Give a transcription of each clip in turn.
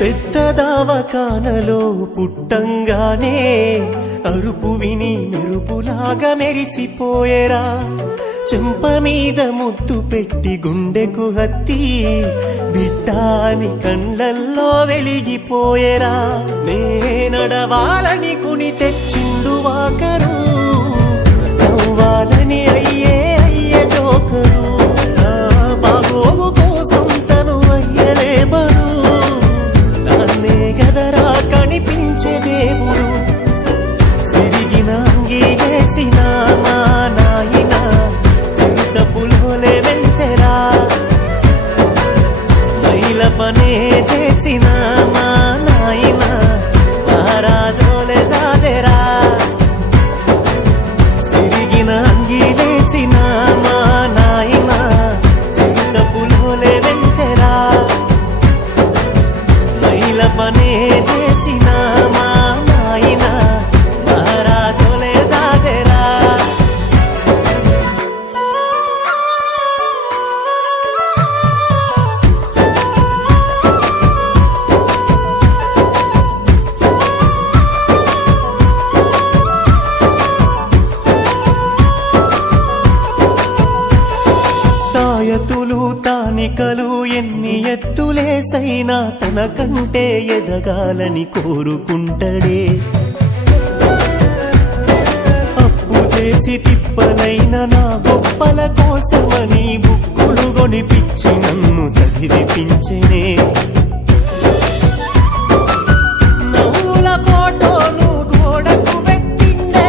పెద్ద దవాఖానలో పుట్టంగానే అరుపు విని మెరుపులాగా మెరిసిపోయేరా. చెంప మీద ముద్దు పెట్టి గుండెకు హత్తి బిడ్డాని కళ్ళల్లో వెలిగిపోయేరా. నే నడవాలని కుని తెచ్చిండు వాకరు, నవ్వాలని అయ్యే జోకరు. నా బాగోగు కోసం తను అయ్యలే బరు, నాన్నే గదరా కనిపించే దేవుడు. సిరిగిన అంగీలేసిన మా నాయన చిరుత పులోలే వెంచెరా. మైల పనే చేసిన మా నాయన మహారాజోలే సాదెరా. సిరిగిన అంగీలేసిన మా నాయన చిరుత పులోలే వెంచెరా. మైల పనే చేసిన మా నాయన మహారాజోలే సాదెరా. తాయతులు తానికలు ఎన్ని ఎత్తులేసైనా తన కంటే ఎదగాలని కోరుకుంటడే. అప్పు చేసి తిప్పనైన నా గొప్పల కోసమని బుక్కులు కొనిపించి నన్ను చదివిపించెనే. నవ్వుల ఫోటోను గోడకు పెట్టిండే,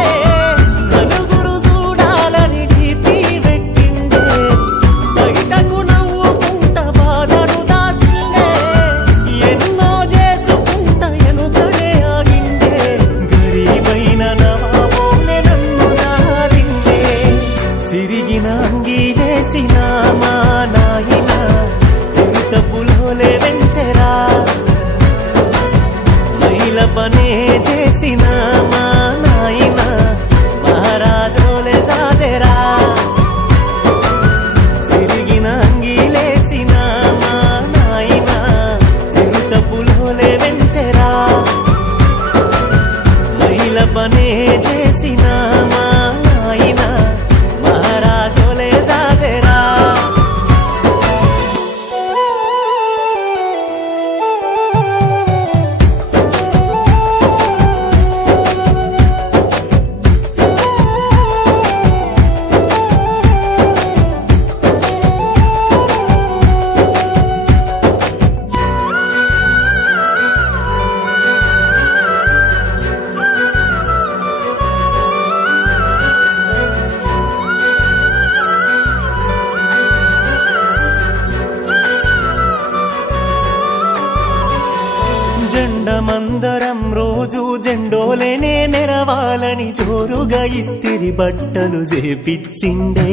నలుగురు చూడాలని డీపీ పెట్టిండే. బయటకు నవ్వుకుంట బాధను దాచిండే, ఎన్నో చేసుకుంట ఎనుకనే ఆగిండే. గరీబైన నవాబోలే నన్ను సారిండే. సిరిగిన అంగీలేసిన మా నాయన చిరుత పులోలే వెంచెరా. మైల పనే చేసిన మా నాయన మహారాజోలే సాదెరా. సిరిగిన అంగీలేసిన మా నాయన చిరుత పులోలే వెంచెరా. మైల పనే చేసిన మా నాయన మహారాజోలే సాదెరా. జెండమందరం రోజు జెండోలేనే నెరవాలని జోరుగా ఇస్తిరి బట్టలు చేపిచ్చిండే.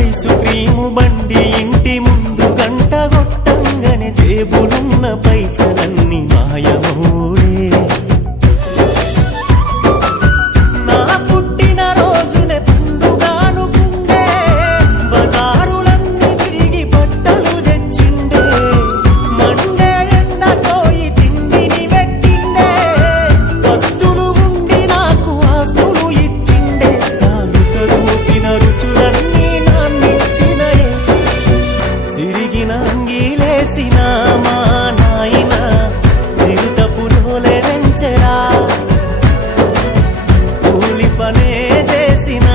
ఐసు క్రీము బండి ఇంటి ముందు గంట కొట్టంగానే జేబులున్న పైసలన్నీ మాయమూడే. నా పుట్టిన రోజునే పండుగానుకుండే, బజారులన్నీ తిరిగి బట్టలు తెచ్చిండే. మండే ఎండకోయి తిండిని పెట్టిండే, వస్తులు ఉండి నాకు ఆస్తులు ఇచ్చిండే. నాలుక చూసిన రుచులన్నీ నాన్నిచ్చినయే. సిరిగిన అంగీలేసిన మా నాయన చిరుత పులోలే వెంచెరా. కూలి పనే చేసిన